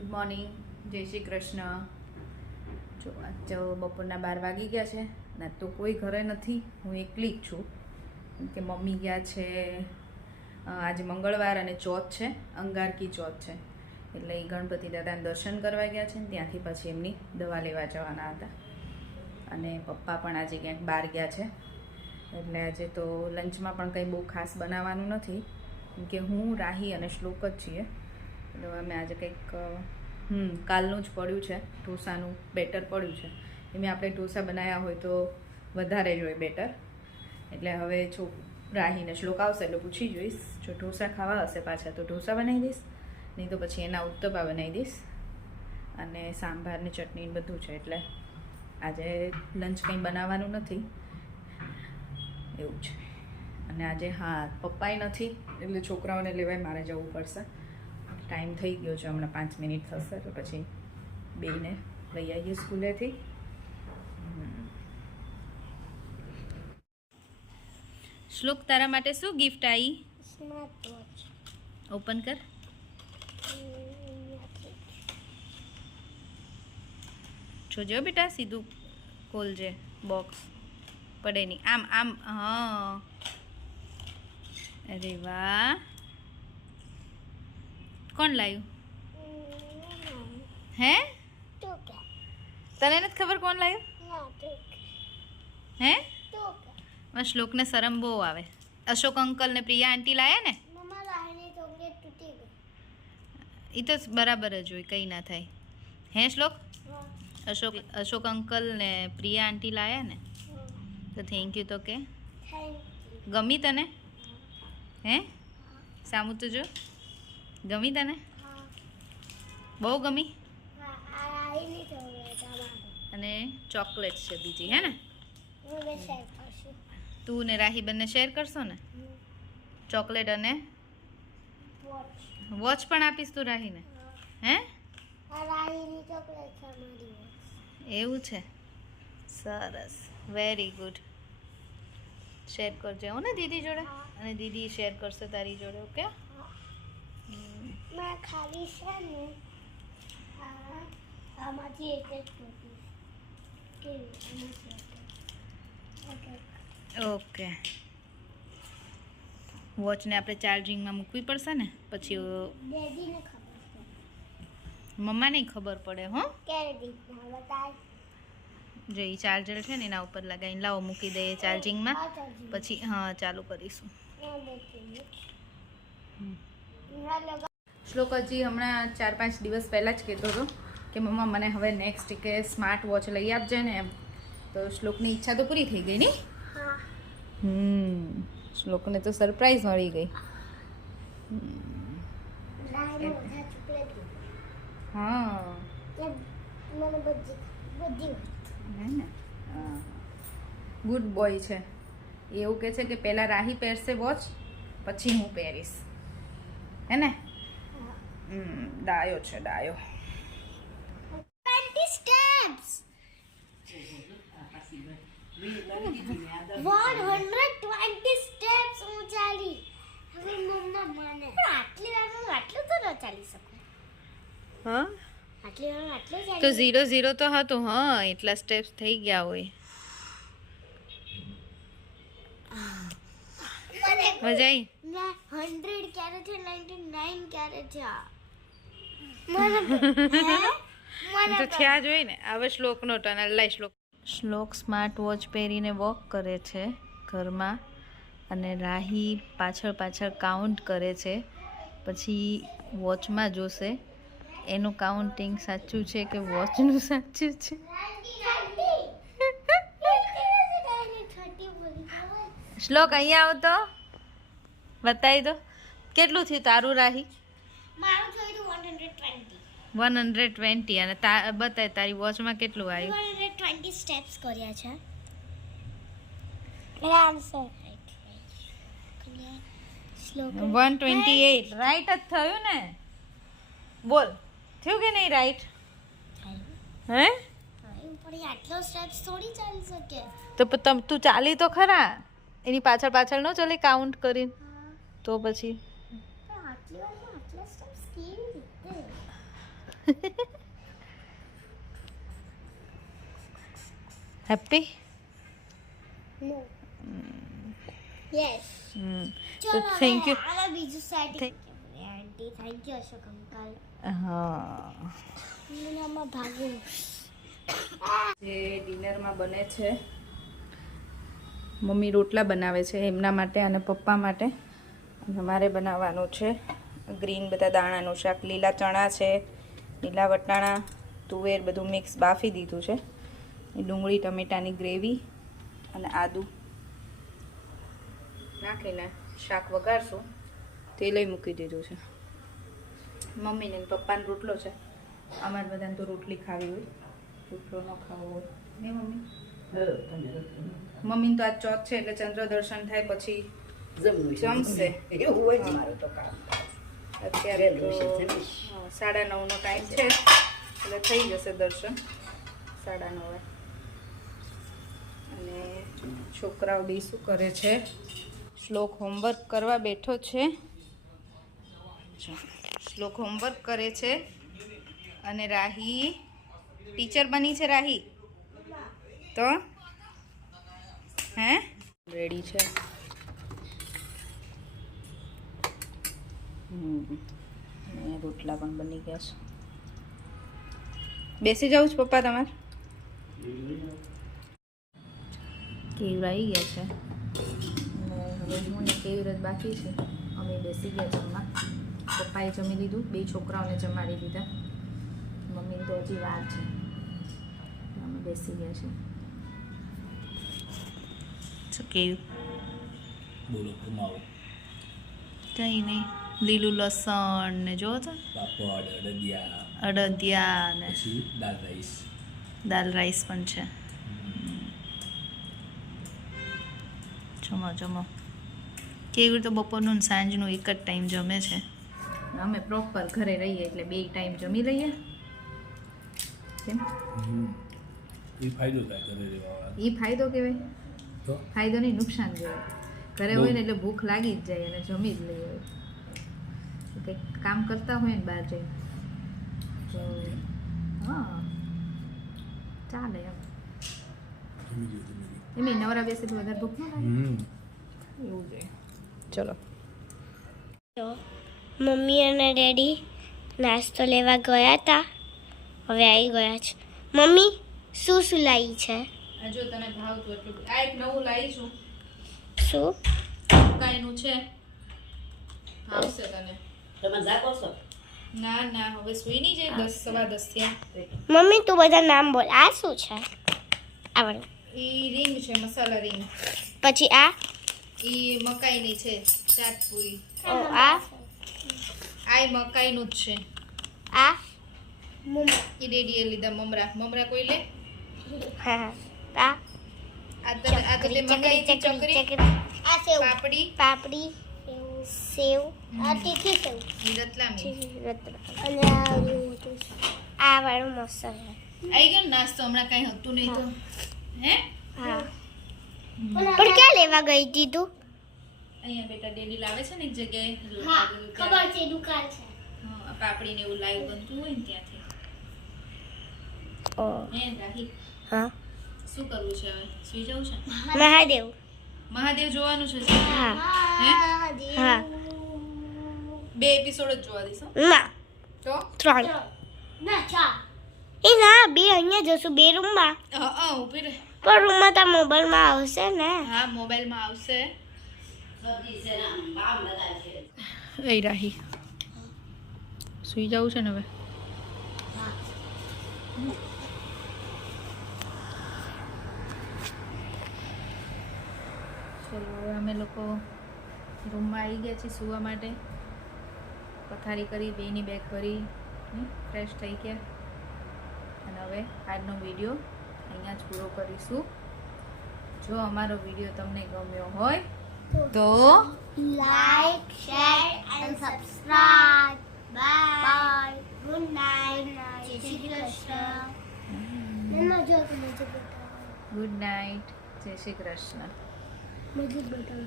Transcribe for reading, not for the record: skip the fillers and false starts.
Good morning, જય શ્રી કૃષ્ણ. જો આજ બપોરના 12 વાગી ગયા છે ને તો કોઈ ઘરે નથી, હું એકલી જ છું કે મમ્મી ગયા છે. આજે મંગળવાર અને ચોથ છે, અંગારકી ચોથ છે, એટલે એ ગણપતિ દાદાને દર્શન કરવા ગયા છે ને ત્યાંથી પછી એમની દવા લેવા જવાના હતા. અને પપ્પા પણ આજે ક્યાંક બહાર ગયા છે, એટલે આજે તો લંચમાં પણ કંઈ બહુ ખાસ બનાવવાનું નથી, કેમ કે હું, રાહી અને શ્લોક જ છીએ. એટલે અમે આજે કંઈક કાલનું જ પડ્યું છે, ઢોસાનું બેટર પડ્યું છે. એમાં આપણે ઢોસા બનાવ્યા હોય તો વધારે જ હોય બેટર. એટલે હવે રાહીને શ્લોક આવશે એટલે પૂછી જોઈશ, જો ઢોસા ખાવા હશે પાછા તો ઢોસા બનાવી દઈશ, નહીં તો પછી એના ઉત્તપા બનાવી દઈશ. અને સાંભારની ચટણી બધું છે, એટલે આજે લંચ કંઈ બનાવવાનું નથી એવું છે. અને આજે પપ્પાય નથી, એટલે છોકરાઓને લેવાય મારે જવું પડશે. ટાઈમ થઈ ગયો છે, હમણાં 5 મિનિટ થશે તો પછી બેને લઈ આવીએ સ્કૂલેથી. શ્લોક, તારા માટે શું ગિફ્ટ આવી? Smart watch. ઓપન કર. જોજો બેટા, સીધું ખોલજે, બોક્સ પડે નહીં. આમ આમ. હા, અરે વાહ. કોણ લાવ્યું? હે? તને નથી ખબર કોણ લાવ્યું? હે? શ્લોકને શરમ બહુ આવે. અશોક અંકલ ને પ્રિયા આંટી લાયા ને, એ તો બરાબર જ હોય, કંઈ ના થાય. હે શ્લોક? અશોક અંકલ ને પ્રિયા આંટી લાયા ને, તો થેન્ક યુ. તો કે ગમી તને? હે? સામું તો જો, ગમી તને? બહુ ગમી. અને ચોકલેટ છે બીજી, હે ને? તું ને રાહી બંને શેર કરશો ને? ચોકલેટ અને વોચ પણ આપીશ તું રાહીને? હે? એવું છે, સરસ, વેરી ગુડ. શેર કરજે હો ને દીદી જોડે, અને દીદી શેર કરશે તારી જોડે. ઓકે? ખાલી છે ને આમાંથી એક જ ઓકે. વોચને આપણે ચાર્જિંગમાં મૂકવી પડશે ને, પછી ડેડીને ખબર મમ્માને ખબર પડે. હો, બતાય. જો એ ચાર્જર છે ને એના ઉપર લગાવીને લાવો, મૂકી દઈએ ચાર્જિંગમાં, પછી હા ચાલુ કરીશું. શ્લોક હજી હમણાં 4-5 દિવસ પહેલાં જ કહેતો હતો કે મમ્મા મને હવે નેક્સ્ટ કે સ્માર્ટ વોચ લઈ આપજે ને એમ. તો શ્લોકની ઈચ્છા તો પૂરી થઈ ગઈ ને? શ્લોકને તો સરપ્રાઈઝ મળી ગઈ. હા, ગુડ બોય છે. એવું કહે છે કે પહેલાં રાહી પહેરશે વોચ, પછી હું પહેરીશ, હે ને? ડાયો છે, ડાયો. 20 steps. 120 steps હું ચાલી. હવે મમ્મા માને પણ આટલી વારમાં આટલું તો ન ચાલી શકું. હા, આટલી વારમાં આટલું ચાલી તો 0-0 તો હતું. હા, એટલા સ્ટેપ્સ થઈ ગયા હોય. મજા આવી? 100 ક્યારે છે, 99 ક્યારે છે? તો થયા જોઈએ ને. હવે શ્લોકનો ટર્ન. લાઈ શ્લોક. શ્લોક સ્માર્ટ વોચ પહેરીને વોક કરે છે ઘરમાં, અને રાહી પાછળ કાઉન્ટ કરે છે. પછી વોચમાં જોશે એનું કાઉન્ટિંગ સાચું છે કે વોચનું સાચું છે. શ્લોક, અહીંયા આવતો બતાવી દો કેટલું થયું તારું રાહી? મારું થયું 120. 120. અને બતાય તારી વોચમાં કેટલું આવ્યું? 120 સ્ટેપ્સ કર્યા છે. 128. રાઈટ જ થયું ને? બોલ, થયું કે નહીં રાઈટ? હે? પણ આટલો સ્ટેપ્સ થોડી ચાલી શકે. તો તું ચાલી તો ખરા, એની પાછળ ન ચાલી કાઉન્ટ કરીને. તો પછી આટલી વારમાં આટલા સ્ટેપ્સ કેવી રીતે? હેપી નો યસ તો થેન્ક યુ હવે બીજું setting aunty thank you Ashok uncle હા આમાં ભાગું જે ડિનરમાં બને છે મમ્મી રોટલા બનાવે છે એમના માટે અને પપ્પા માટે અને મારે બનાવવાનું છે ગ્રીન બધા દાણાનું શાક લીલા ચણા છે લીલા વટાણા તુવેર બધું મિક્સ બાફી દીધું છે ડુંગળી ટમેટાની ગ્રેવી અને આદુ નાખીને શાક વઘારશું તેલય મૂકી દીધું છે મમ્મીને પપ્પાને રોટલો છે અમારે બધાને તો રોટલી ખાવી હોય રોટલો ન ખાવો હોય ને મમ્મી મમ્મીને તો આજ ચોથ છે એટલે ચંદ્ર દર્શન થાય પછી જમશે અત્યારે તો 9:30નો ટાઈમ છે એટલે થઈ જશે દર્શન 9:30 અને છોકરાઓ બી શું કરે છે શ્લોક હોમવર્ક કરવા બેઠો છે શ્લોક હોમવર્ક કરે છે અને રાહી ટીચર બની છે રાહી તો હે રેડી છે રોટલા પણ બની ગયા છે બેસી જાઉં છું પપ્પા તમારે કેવું આવી ગયા છે હવે હું ને કેવી રીતે બાકી છે અમે બેસી ગયા જમવા પપ્પાએ જમી લીધું બે છોકરાઓને જમાડી દીધા મમ્મીને તો હજી વાર છે અમે બેસી ગયા છે શું કેવું બોલો કમાવો કંઈ નહીં લીલું લસણ ને જો તો પાપડ અડદિયા ને પછી દાલ રાઈસ પણ છે જમો જમો કેવી રીતે બપોરનું ને સાંજનું એક જ ટાઈમ જમે છે અમે પ્રોપર ઘરે રહીએ એટલે બે ટાઈમ જમી લઈએ કેમ એ ફાયદો થાય ઘરે રહેવા એ ફાયદો કહેવાય તો ફાયદો નહીં નુકસાન કહેવાય ઘરે હોય ને એટલે ભૂખ લાગી જ જાય અને જમી જ લઈએ કંઈક કામ કરતા હોય ને બહાર જઈને તો હા ચાલે એમ એમ નવરા બેસે તો વધારે ભૂખ ન લાગે એવું જોઈએ ચલો મમ્મી અને ડેડી નાસ્તો લેવા ગયા હતા હવે આવી ગયા છે મમ્મી શું શું લાવી છે આ જો તને ભાવતું એટલું આ એક નવું લાવી છું શું કાઈનું છે આવશે તને તમે જાગો છો ના ના હવે સુઈ નહીં જાય 10 સવા 10 થયા મમ્મી તું બધા નામ બોલ આ શું છે આવડે ઈ રીંગ છે મસાલા રીંગ પછી આ ઈ મકાઈની છે ચાટ પૂરી ઓ આ મકાઈનું જ છે આ ઈ ડેડીએ લીધા મમરા કોઈ લે હા આ આ તો તે મકાઈની ચકરી આ સેવ પાપડી પાપડી સેવ આ તીખી સેવ ઈ રતલામી અને આ વાળું મસ્ત છે આઈ ગયો ને નાસ્તો હમણાં કઈ હતું નહીં તો હે હા પણ ક્યાં લેવા ગઈ હતી તું અહીંયા બેટા ડેડી લાવે છે ને એક જગ્યાએ હા ખબર છે દુકાન છે હા પાપડી ને એવું લાઈવ બનતું હોય ને ત્યાંથી ઓ હે રાહી હા શું કરવું છે હવે સુઈ જવું છે મહાદેવ મહાદેવ જોવાનું છે હા હે હા 2 એપિસોડ જ જોવા દઈશ હો? ના તો 3 ના 4 એ ના 2 અહીંયા જશું 2 રૂમમાં હા ઊભી રહે પણ રૂમમાં તો મોબાઈલમાં આવશે ને હા મોબાઈલમાં આવશે સબ્જી છે ને કામ લગાય છે એ રાહી સુઈ જવું છે ને હવે ચલો હવે અમે લોકો રૂમમાં આવી ગયા છીએ સૂવા માટે પથારી કરી બેની બેગ ભરી ફ્રેશ થઈ ગયા અને હવે આજનો વિડીયો અહીંયા જ પૂરો કરીશું જો અમારો વિડીયો તમને ગમ્યો હોય તો like share and subscribe bye good night જય શ્રી કૃષ્ણ મમ્મા જો તું મુજે બતાવ ગુડ નાઇટ જય શ્રી કૃષ્ણ મુજે બતાવ